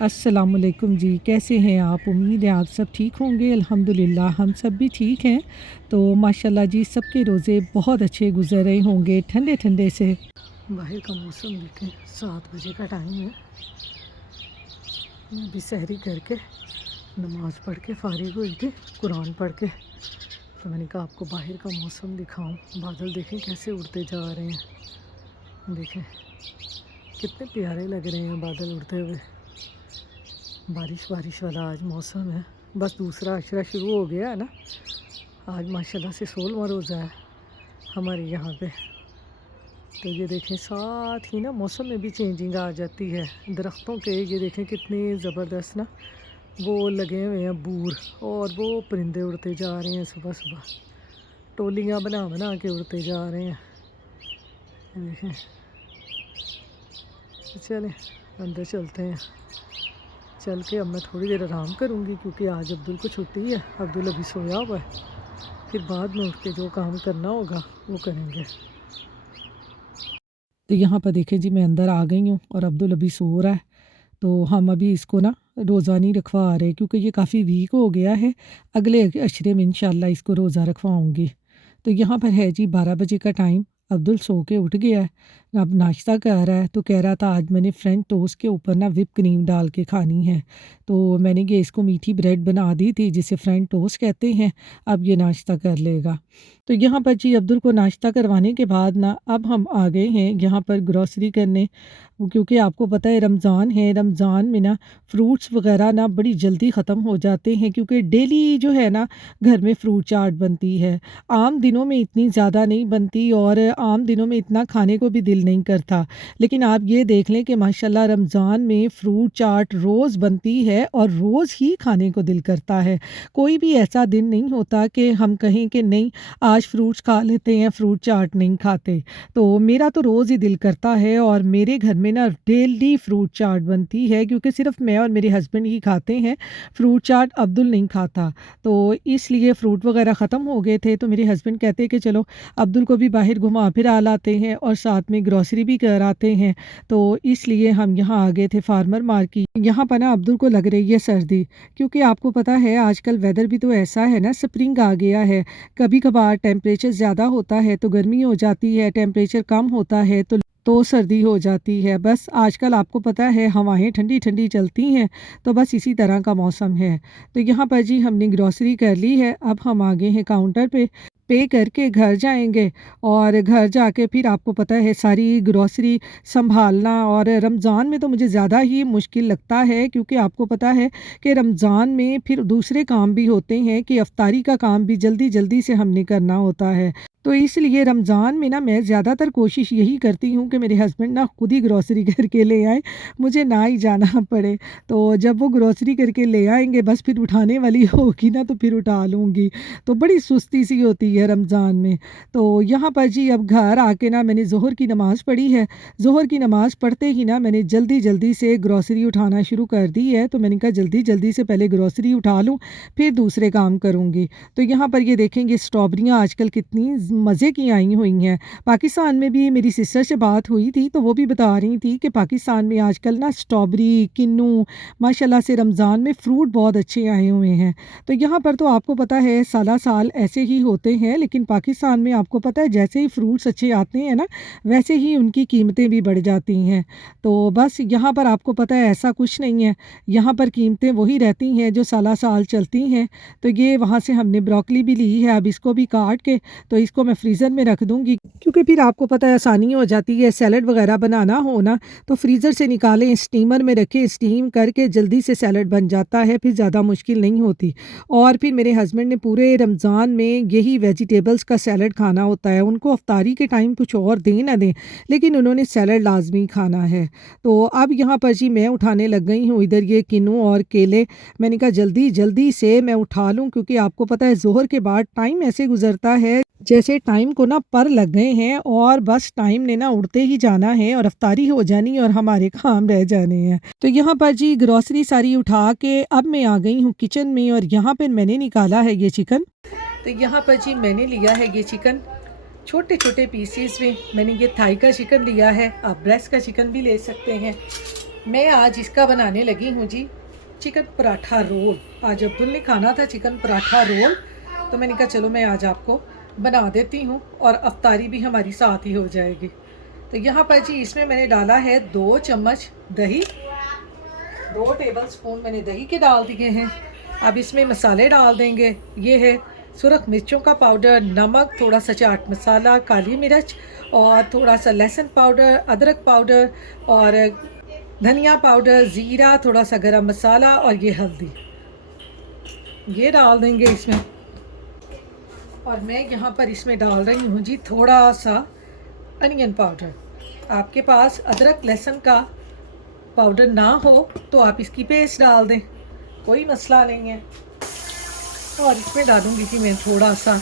अस्सलामुअलैकुम जी, कैसे हैं आप? उम्मीद है आप सब ठीक होंगे। अल्हम्दुलिल्लाह हम सब भी ठीक हैं। तो माशाल्लाह जी सबके रोज़े बहुत अच्छे गुज़र रहे होंगे ठंडे-ठंडे से। बाहर का मौसम देखें, 7 बजे का टाइम है। मैं अभी सहरी करके नमाज़ पढ़ के फ़ारिग हुई थी, कुरान पढ़ के। तो मैंने कहा आपको बाहर का मौसम दिखाऊं। बादल देखें कैसे उड़ते जा रहे हैं। देखें कितने प्यारे लग रहे हैं बादल उड़ते हुए। बारिश बारिश वाला आज मौसम है। बस दूसरा अशरा शुरू हो गया है ना। आज माशाल्लाह से 16वां रोज़ा है हमारे यहाँ पे। तो ये देखें साथ ही ना मौसम में भी चेंजिंग आ जाती है। दरख्तों के ये देखें कितने ज़बरदस्त ना वो लगे हुए हैं बूर, और वो परिंदे उड़ते जा रहे हैं सुबह सुबह। टोलियाँ बना बना के उड़ते जा रहे हैं। ये देखें। चलें अंदर चलते हैं। चल के अब मैं थोड़ी देर आराम करूँगी क्योंकि आज अब्दुल को छुट्टी है। अब्दुल अभी सोया हुआ है। फिर बाद में उठ के जो काम करना होगा वो करेंगे। तो यहाँ पर देखें जी मैं अंदर आ गई हूँ और अब्दुल अभी सो रहा है। तो हम अभी इसको ना रोज़ा नहीं रखवा रहे क्योंकि ये काफ़ी वीक हो गया है। अगले अशरे में इंशाल्लाह इसको रोज़ा रखवाऊँगी। तो यहाँ पर है जी 12 बजे का टाइम। अब्दुल सो के उठ गया है। अब नाश्ता कर रहा है तो कह रहा था आज मैंने फ्रेंच टोस्ट के ऊपर ना व्हिप क्रीम डाल के खानी है। तो मैंने ये इसको मीठी ब्रेड बना दी थी जिसे फ्रेंच टोस्ट कहते हैं। अब ये नाश्ता कर लेगा। तो यहाँ पर जी अब्दुल को नाश्ता करवाने के बाद ना अब हम आ गए हैं यहाँ पर ग्रॉसरी करने। क्योंकि आपको पता है रमज़ान है। रमज़ान में ना फ्रूट्स वगैरह ना बड़ी जल्दी ख़त्म हो जाते हैं क्योंकि डेली जो है ना घर में फ्रूट चाट बनती है। आम दिनों में इतनी ज़्यादा नहीं बनती और आम दिनों में इतना खाने को भी दिल नहीं करता। लेकिन आप ये देख लें कि माशाल्लाह रमज़ान में फ्रूट चाट रोज़ बनती है और रोज़ ही खाने को दिल करता है। कोई भी ऐसा दिन नहीं होता कि हम कहें कि नहीं आज फ्रूट्स खा लेते हैं, फ्रूट चाट नहीं खाते। तो मेरा तो रोज़ ही दिल करता है और मेरे घर में ना डेली फ्रूट चाट बनती है क्योंकि सिर्फ मैं और मेरे हस्बैंड ही खाते हैं। फ्रूट चाट अब्दुल नहीं खाता। तो इसलिए फ्रूट वगैरह ख़त्म हो गए थे तो मेरे हस्बैंड कहते हैं कि चलो अब्दुल को भी बाहर घुमा फिरा लाते हैं और साथ में ग्रॉसरी भी कराते हैं। तो इसलिए हम यहाँ आ गए थे फार्मर मार्केट। यहाँ पर ना अब्दुल को लग रही है सर्दी क्योंकि आपको पता है आजकल वेदर भी तो ऐसा है ना, स्प्रिंग आ गया है। कभी कभार टेम्परेचर ज़्यादा होता है तो गर्मी हो जाती है, टेम्परेचर कम होता है तो सर्दी हो जाती है। बस आजकल आपको पता है हवाएं ठंडी ठंडी चलती हैं। तो बस इसी तरह का मौसम है। तो यहाँ पर जी हमने ग्रॉसरी कर ली है। अब हम आ गए हैं काउंटर पे करके घर जाएंगे और घर जाके फिर आपको पता है सारी ग्रॉसरी संभालना। और रमज़ान में तो मुझे ज़्यादा ही मुश्किल लगता है क्योंकि आपको पता है कि रमज़ान में फिर दूसरे काम भी होते हैं कि अफ्तारी का काम भी जल्दी जल्दी से हमने करना होता है। तो इसलिए रमज़ान में ना मैं ज़्यादातर कोशिश यही करती हूँ कि मेरे हस्बैंड ना खुद ही ग्रॉसरी करके ले आएँ, मुझे ना ही जाना पड़े। तो जब वो ग्रॉसरी करके ले आएँगे बस फिर उठाने वाली होगी ना तो फिर उठा लूँगी। तो बड़ी सुस्ती सी होती है रमज़ान में। तो यहाँ पर जी अब घर आके ना मैंने ज़ोहर की नमाज़ पढ़ी है। ज़ोहर की नमाज़ पढ़ते ही ना मैंने जल्दी-जल्दी से ग्रॉसरी उठाना शुरू कर दी है। तो मैंने कहा जल्दी-जल्दी से पहले ग्रॉसरी उठा लूँ, फिर दूसरे काम करूँगी। तो यहाँ पर ये देखेंगे स्ट्रॉबेरियाँ आजकल कितनी मज़े की आई हुई हैं। पाकिस्तान में भी मेरी सिस्टर से बात हुई थी तो वो भी बता रही थी कि पाकिस्तान में आजकल ना स्ट्रॉबेरी, किन्नू माशाल्लाह से रमज़ान में फ्रूट बहुत अच्छे आए हुए हैं। तो यहाँ पर तो आपको पता है साला साल ऐसे ही होते हैं, लेकिन पाकिस्तान में आपको पता है जैसे ही फ्रूट्स अच्छे आते हैं ना वैसे ही उनकी कीमतें भी बढ़ जाती हैं। तो बस यहाँ पर आपको पता है ऐसा कुछ नहीं है। यहाँ पर कीमतें वही रहती हैं जो साला साल चलती हैं। तो ये वहाँ से हमने ब्रोकली भी ली है। अब इसको भी काट के तो इसको मैं फ्रीज़र में रख दूँगी क्योंकि फिर आपको पता है आसानी हो जाती है। सैलड वगैरह बनाना हो ना तो फ्रीज़र से निकालें, स्टीमर में रखें, स्टीम करके जल्दी से सैलड बन जाता है, फिर ज़्यादा मुश्किल नहीं होती। और फिर मेरे हस्बैंड ने पूरे रमज़ान में यही वेजिटेबल्स का सैलड खाना होता है। उनको अफ्तारी के टाइम कुछ और दें ना दें, लेकिन उन्होंने सैलड लाज़मी खाना है। तो अब यहाँ पर जी मैं उठाने लग गई हूँ इधर ये किन्नू और केले। मैंने कहा जल्दी-जल्दी से मैं उठा लूँ क्योंकि आपको पता है ज़ोहर के बाद टाइम ऐसे गुज़रता है जैसे टाइम को ना पर लग गए हैं और बस टाइम ने ना उड़ते ही जाना है और अफ्तारी हो जानी और हमारे काम रह जाने हैं। तो यहाँ पर जी ग्रॉसरी सारी उठा के अब मैं आ गई हूँ किचन में और यहाँ पर मैंने निकाला है ये चिकन। तो यहाँ पर जी मैंने लिया है ये चिकन छोटे छोटे पीसीस में। मैंने ये थाई का चिकन लिया है, आप ब्रेस्ट का चिकन भी ले सकते हैं। मैं आज इसका बनाने लगी हूँ जी चिकन पराठा रोल। आज अब्दुल ने खाना था चिकन पराठा रोल, तो मैंने कहा चलो मैं आज आपको बना देती हूँ और अफ्तारी भी हमारी साथ ही हो जाएगी। तो यहाँ पर जी इसमें मैंने डाला है 2 चम्मच दही, 2 टेबल स्पून मैंने दही के डाल दिए हैं। अब इसमें मसाले डाल देंगे। ये है सुरख मिर्चों का पाउडर, नमक, थोड़ा सा चाट मसाला, काली मिर्च और थोड़ा सा लहसुन पाउडर, अदरक पाउडर और धनिया पाउडर, ज़ीरा, थोड़ा सा गरम मसाला और ये हल्दी, ये डाल देंगे इसमें। और मैं यहाँ पर इसमें डाल रही हूँ जी थोड़ा सा अनियन पाउडर। आपके पास अदरक लहसुन का पाउडर ना हो तो आप इसकी पेस्ट डाल दें, कोई मसला नहीं है। और इसमें डालूंगी कि मैं थोड़ा सा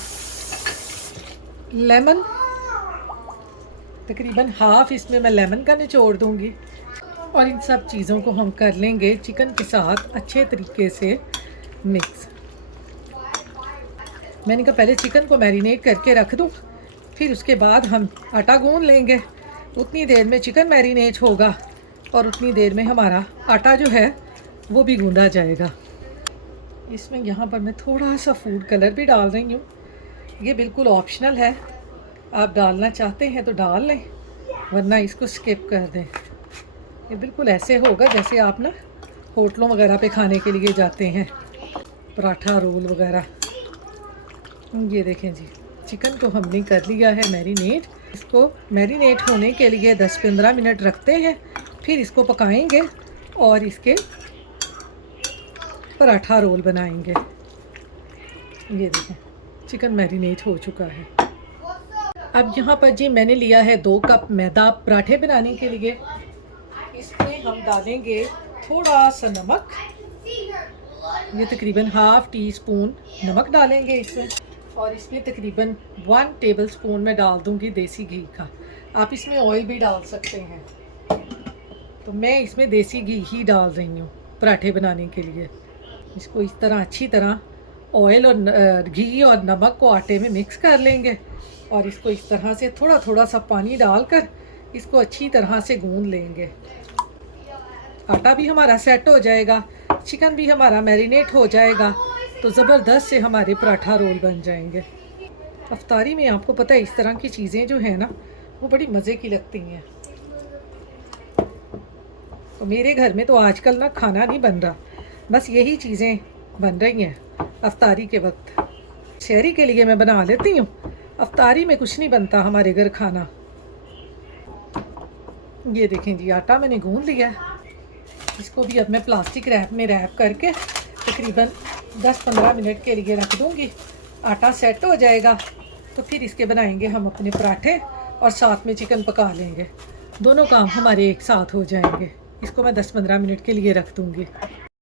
लेमन, तकरीबन हाफ इसमें मैं लेमन का निचोड़ दूंगी। और इन सब चीज़ों को हम कर लेंगे चिकन के साथ अच्छे तरीके से मिक्स। मैंने कहा पहले चिकन को मैरिनेट करके रख दूं, फिर उसके बाद हम आटा गूंद लेंगे। उतनी देर में चिकन मैरिनेट होगा और उतनी देर में हमारा आटा जो है वो भी गूंदा जाएगा। इसमें यहाँ पर मैं थोड़ा सा फूड कलर भी डाल रही हूँ। ये बिल्कुल ऑप्शनल है, आप डालना चाहते हैं तो डाल लें, वरना इसको स्किप कर दें। ये बिल्कुल ऐसे होगा जैसे आप ना होटलों वगैरह पे खाने के लिए जाते हैं, पराठा रोल वगैरह। ये देखें जी, चिकन को हमने कर लिया है मैरिनेट। इसको मैरिनेट होने के लिए 10-15 मिनट रखते हैं, फिर इसको पकाएंगे और इसके पराठा रोल बनाएंगे। ये देखें चिकन मैरिनेट हो चुका है। अब यहाँ पर जी मैंने लिया है 2 कप मैदा पराठे बनाने के लिए। इसमें हम डालेंगे थोड़ा सा नमक, ये तकरीबन हाफ टी स्पून नमक डालेंगे इसमें। और इसमें तकरीबन 1 टेबल स्पून मैं डाल दूंगी देसी घी का। आप इसमें ऑयल भी डाल सकते हैं, तो मैं इसमें देसी घी ही डाल रही हूँ पराठे बनाने के लिए। इसको इस तरह अच्छी तरह ऑयल और घी और नमक को आटे में मिक्स कर लेंगे और इसको इस तरह से थोड़ा थोड़ा सा पानी डालकर इसको अच्छी तरह से गूंद लेंगे। आटा भी हमारा सेट हो जाएगा, चिकन भी हमारा मैरिनेट हो जाएगा, तो ज़बरदस्त से हमारे पराठा रोल बन जाएंगे। अफ्तारी में आपको पता है इस तरह की चीज़ें जो है ना वो बड़ी मज़े की लगती हैं। तो मेरे घर में तो आजकल ना खाना नहीं बन रहा, बस यही चीज़ें बन रही हैं अफ्तारी के वक्त। शहरी के लिए मैं बना लेती हूँ, अफ्तारी में कुछ नहीं बनता हमारे घर खाना। ये देखें जी आटा मैंने गूंद लिया है। इसको भी अब मैं प्लास्टिक रैप में रैप करके तकरीबन 10-15 मिनट के लिए रख दूँगी। आटा सेट हो जाएगा तो फिर इसके बनाएंगे हम अपने पराठे और साथ में चिकन पका लेंगे। दोनों काम हमारे एक साथ हो जाएंगे। इसको मैं 10-15 मिनट के लिए रख दूँगी।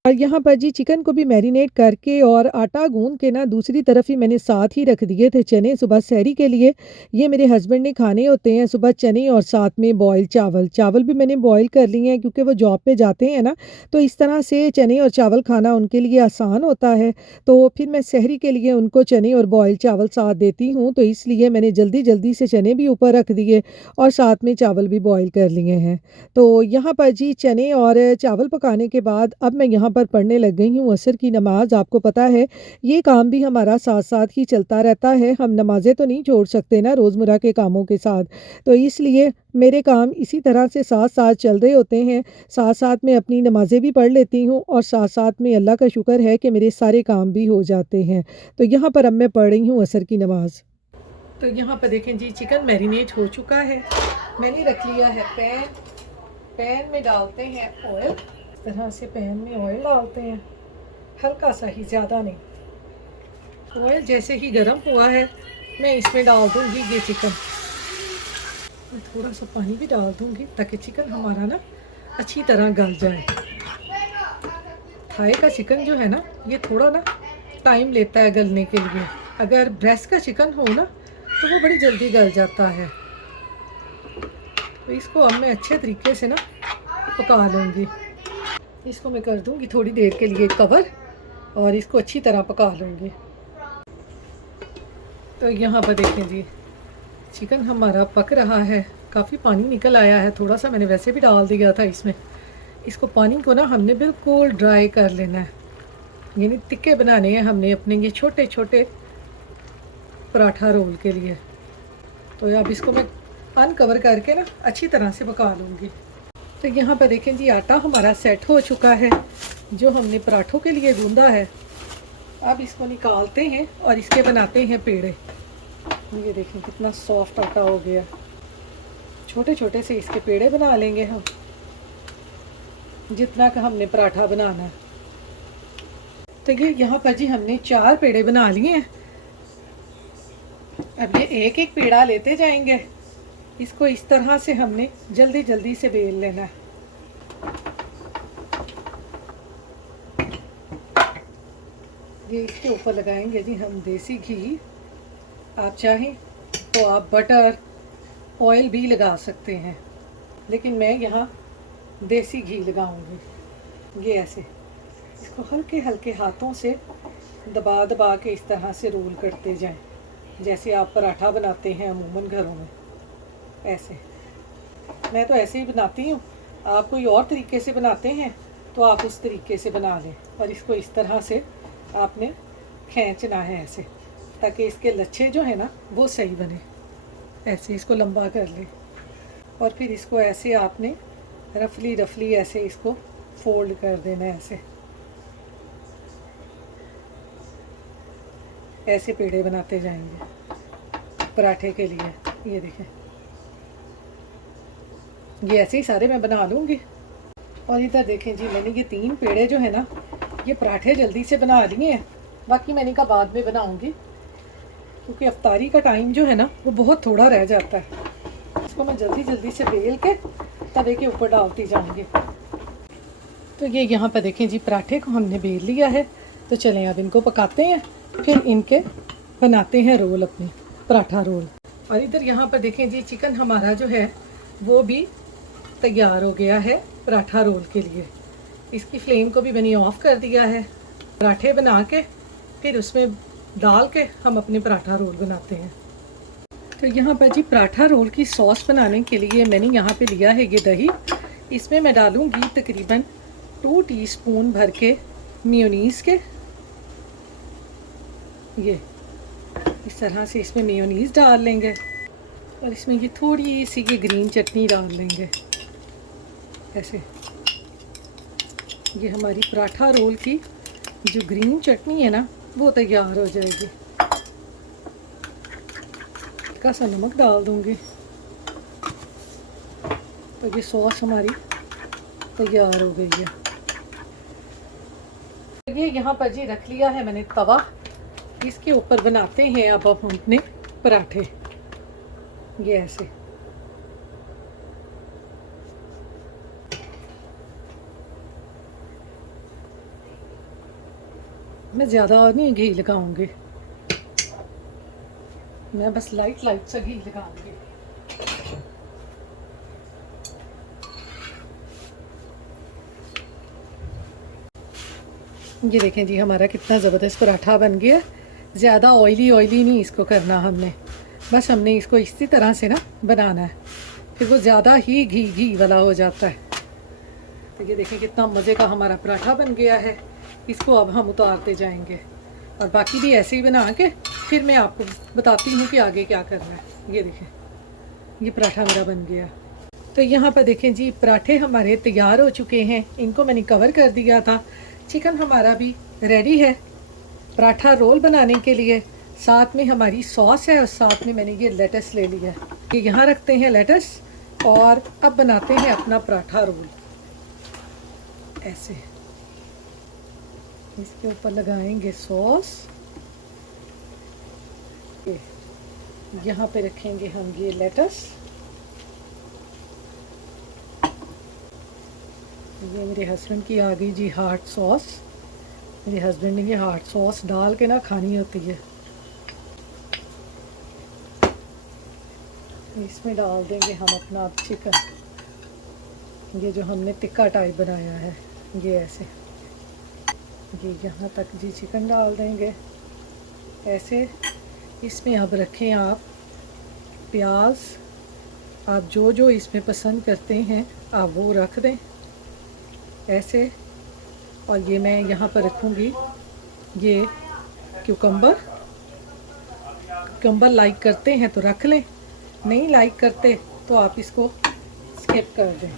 और यहाँ पर जी चिकन को भी मैरिनेट करके और आटा गूंद के ना दूसरी तरफ ही मैंने साथ ही रख दिए थे चने सुबह सहरी के लिए। ये मेरे हस्बैंड ने खाने होते हैं सुबह चने और साथ में बॉयल चावल भी मैंने बॉयल कर लिए हैं, क्योंकि वो जॉब पे जाते हैं ना, तो इस तरह से चने और चावल खाना उनके लिए आसान होता है। तो फिर मैं सहरी के लिए उनको चने और बॉयल चावल साथ देती हूँ, तो इसलिए मैंने जल्दी जल्दी से चने भी ऊपर रख दिए और साथ में चावल भी बॉयल कर लिए हैं। तो यहाँ पर जी चने और चावल पकाने के बाद अब मैं यहाँ पर पढ़ने लग गई हूँ असर की नमाज़। आपको पता है ये काम भी हमारा साथ साथ ही चलता रहता है, हम नमाज़ें तो नहीं छोड़ सकते ना रोज़मर्रा के कामों के साथ, तो इसलिए मेरे काम इसी तरह से साथ साथ चल रहे होते हैं। साथ साथ में अपनी नमाज़ें भी पढ़ लेती हूँ और साथ साथ में अल्लाह का शुक्र है कि मेरे सारे काम भी हो जाते हैं। तो यहाँ पर अब मैं पढ़ रही हूँ असर की नमाज़। तो यहाँ पर देखें जी चिकन मैरिनेट हो चुका है। मैंने रख लिया है पैन में डालते हैं ऑयल। इस तरह से पैन में ऑयल डालते हैं, हल्का सा ही, ज़्यादा नहीं। ऑयल जैसे ही गर्म हुआ है मैं इसमें डाल दूँगी ये चिकन। मैं थोड़ा सा पानी भी डाल दूँगी ताकि चिकन हमारा ना अच्छी तरह गल जाए। थाई का चिकन जो है ना ये थोड़ा ना टाइम लेता है गलने के लिए। अगर ब्रेस्ट का चिकन हो ना तो वो बड़ी जल्दी गल जाता है। तो इसको अब मैं अच्छे तरीके से ना पका लूँगी। इसको मैं कर दूँगी थोड़ी देर के लिए कवर और इसको अच्छी तरह पका लूँगी। तो यहाँ पर देखें जी चिकन हमारा पक रहा है, काफ़ी पानी निकल आया है, थोड़ा सा मैंने वैसे भी डाल दिया था इसमें। इसको पानी को ना हमने बिल्कुल ड्राई कर लेना है, यानी तिक्के बनाने हैं हमने अपने ये छोटे छोटे पराठा रोल के लिए। तो अब इसको मैं अनकवर करके ना अच्छी तरह से पका लूँगी। तो यहाँ पर देखें जी आटा हमारा सेट हो चुका है जो हमने पराठों के लिए गूंदा है। अब इसको निकालते हैं और इसके बनाते हैं पेड़े। ये देखें कितना सॉफ्ट आटा हो गया। छोटे छोटे से इसके पेड़े बना लेंगे हम, जितना का हमने पराठा बनाना है। तो ये यहाँ पर जी हमने 4 पेड़े बना लिए हैं। अब ये एक एक पेड़ा लेते जाएंगे। इसको इस तरह से हमने जल्दी जल्दी से बेल लेना है। ये इसके ऊपर लगाएंगे जी हम देसी घी। आप चाहें तो आप बटर ऑयल भी लगा सकते हैं, लेकिन मैं यहाँ देसी घी लगाऊंगी। ये ऐसे इसको हल्के हल्के हाथों से दबा दबा के इस तरह से रोल करते जाएं, जैसे आप पराठा बनाते हैं अमूमन घरों में। ऐसे मैं तो ऐसे ही बनाती हूँ। आप कोई और तरीके से बनाते हैं तो आप उस तरीके से बना लें। और इसको इस तरह से आपने खींचना है ऐसे, ताकि इसके लच्छे जो है ना वो सही बने। ऐसे इसको लंबा कर लें और फिर इसको ऐसे आपने रफली रफली ऐसे इसको फोल्ड कर देना है। ऐसे पेड़े बनाते जाएंगे पराठे के लिए। ये देखें, ये ऐसे ही सारे मैं बना लूँगी। और इधर देखें जी मैंने ये 3 पेड़े जो है ना ये पराठे जल्दी से बना लिए हैं। बाकी मैंने कहा बाद में बनाऊँगी, क्योंकि अफ्तारी का टाइम जो है ना वो बहुत थोड़ा रह जाता है। इसको मैं जल्दी जल्दी से बेल के तवे के ऊपर डालती जाऊँगी। तो ये यहाँ पर देखें जी पराठे को हमने बेल लिया है। तो चलें अब इनको पकाते हैं, फिर इनके बनाते हैं रोल, अपनी पराठा रोल। और इधर यहाँ पर देखें जी चिकन हमारा जो है वो भी तैयार हो गया है पराठा रोल के लिए। इसकी फ्लेम को भी मैंने ऑफ़ कर दिया है। पराठे बना के फिर उसमें डाल के हम अपने पराठा रोल बनाते हैं। तो यहाँ पर जी पराठा रोल की सॉस बनाने के लिए मैंने यहाँ पे लिया है ये दही। इसमें मैं डालूँगी तकरीबन 2 टीस्पून भर के मेयोनीज़ के। ये इस तरह से इसमें मेयोनीज़ डाल लेंगे और इसमें ये थोड़ी सी ये ग्रीन चटनी डाल लेंगे ऐसे। ये हमारी पराठा रोल की जो ग्रीन चटनी है ना वो तैयार हो जाएगी। हल्का सा नमक डाल दूँगी। तो ये सॉस हमारी तैयार हो गई है। ये यहाँ पर जी रख लिया है मैंने तवा। इसके ऊपर बनाते हैं अब हम अपने पराठे। ये ऐसे मैं ज़्यादा नहीं घी लगाऊंगी, मैं बस लाइट लाइट सा घी लगाऊंगी। ये देखें जी हमारा कितना ज़बरदस्त पराठा बन गया। ज़्यादा ऑयली नहीं इसको करना हमने, बस हमने इसको इसी तरह से ना बनाना है, फिर वो ज़्यादा ही घी वाला हो जाता है। तो ये देखें कितना मज़े का हमारा पराठा बन गया है। इसको अब हम उतारते जाएंगे और बाकी भी ऐसे ही बना के फिर मैं आपको बताती हूँ कि आगे क्या करना है। ये देखें ये पराठा मेरा बन गया। तो यहाँ पर देखें जी पराठे हमारे तैयार हो चुके हैं। इनको मैंने कवर कर दिया था। चिकन हमारा भी रेडी है पराठा रोल बनाने के लिए। साथ में हमारी सॉस है और साथ में मैंने ये लेटस ले लिया है। ये यहाँ रखते हैं लेटस और अब बनाते हैं अपना पराठा रोल। ऐसे इसके ऊपर लगाएंगे सॉस। यहाँ पे रखेंगे हम ये लेटस। ये मेरे हस्बैंड की आ गई जी हार्ट सॉस। मेरे हस्बैंड ने ये हार्ट सॉस डाल के ना खानी होती है। इसमें डाल देंगे हम अपना चिकन, ये जो हमने टिक्का टाइप बनाया है। ये ऐसे ये यहाँ तक जी चिकन डाल देंगे ऐसे। इसमें अब रखें आप प्याज। आप जो जो इसमें पसंद करते हैं आप वो रख दें। ऐसे। और ये मैं यहाँ पर रखूँगी ये क्यूकम्बर। क्यूकम्बर लाइक करते हैं तो रख लें, नहीं लाइक करते तो आप इसको स्किप कर दें।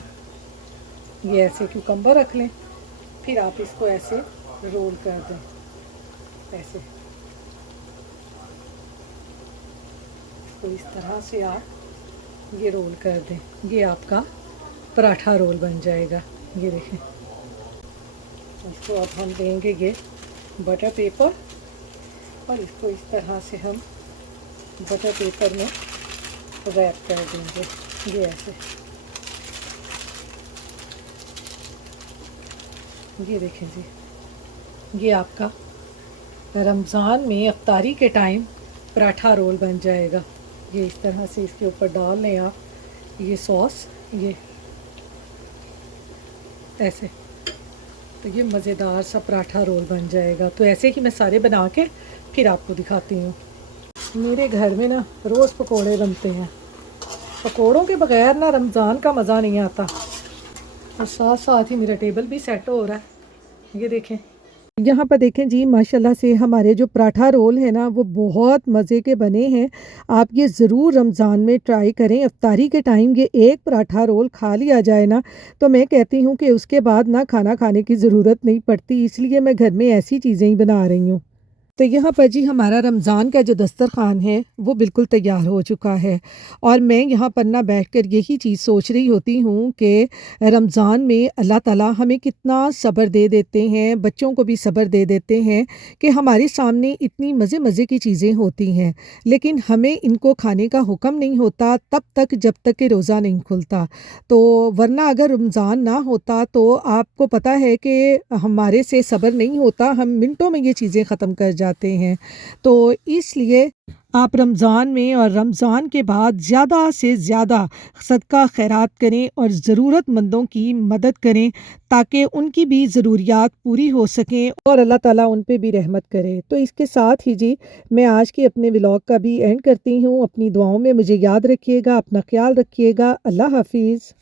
ये ऐसे क्यूकम्बर रख लें, फिर आप इसको ऐसे रोल कर दें, ऐसे तो इस तरह से आप ये रोल कर दें। ये आपका पराठा रोल बन जाएगा। ये देखें, इसको अब हम देंगे ये बटर पेपर और इसको इस तरह से हम बटर पेपर में रैप कर देंगे। ये ऐसे, ये देखें जी, ये आपका रमज़ान में इफ्तारी के टाइम पराठा रोल बन जाएगा। ये इस तरह से इसके ऊपर डाल लें आप ये सॉस, ये ऐसे, तो ये मज़ेदार सा पराठा रोल बन जाएगा। तो ऐसे ही मैं सारे बना के फिर आपको दिखाती हूँ। मेरे घर में ना रोज़ पकोड़े बनते हैं। पकोड़ों के बगैर ना रमज़ान का मज़ा नहीं आता। और साथ साथ ही मेरा टेबल भी सेट हो रहा है। ये देखें, यहाँ पर देखें जी, माशाल्लाह से हमारे जो पराठा रोल है ना वो बहुत मज़े के बने हैं। आप ये ज़रूर रमज़ान में ट्राई करें। इफ्तारी के टाइम ये एक पराठा रोल खा लिया जाए ना, तो मैं कहती हूँ कि उसके बाद ना खाना खाने की ज़रूरत नहीं पड़ती। इसलिए मैं घर में ऐसी चीज़ें ही बना रही हूँ। तो यहाँ पर जी हमारा रमज़ान का जो दस्तरख़्वान है वो बिल्कुल तैयार हो चुका है। और मैं यहाँ पर ना बैठकर यही चीज़ सोच रही होती हूँ कि रमज़ान में अल्लाह ताला हमें कितना सब्र दे देते हैं, बच्चों को भी सब्र दे देते हैं कि हमारे सामने इतनी मज़े मज़े की चीज़ें होती हैं, लेकिन हमें इनको खाने का हुक्म नहीं होता तब तक जब तक कि रोज़ा नहीं खुलता। तो वरना अगर रमज़ान ना होता तो आपको पता है कि हमारे से सब्र नहीं होता, हम मिनटों में ये चीज़ें ख़त्म कर जाते हैं। तो इसलिए आप रमज़ान में और रमज़ान के बाद ज़्यादा से ज़्यादा सदका खैरात करें और ज़रूरतमंदों की मदद करें, ताकि उनकी भी ज़रूरियात पूरी हो सकें और अल्लाह ताला उन पे भी रहमत करे। तो इसके साथ ही जी मैं आज के अपने व्लॉग का भी एंड करती हूँ। अपनी दुआओं में मुझे याद रखिएगा, अपना ख़्याल रखिएगा। अल्लाह हाफ़िज़।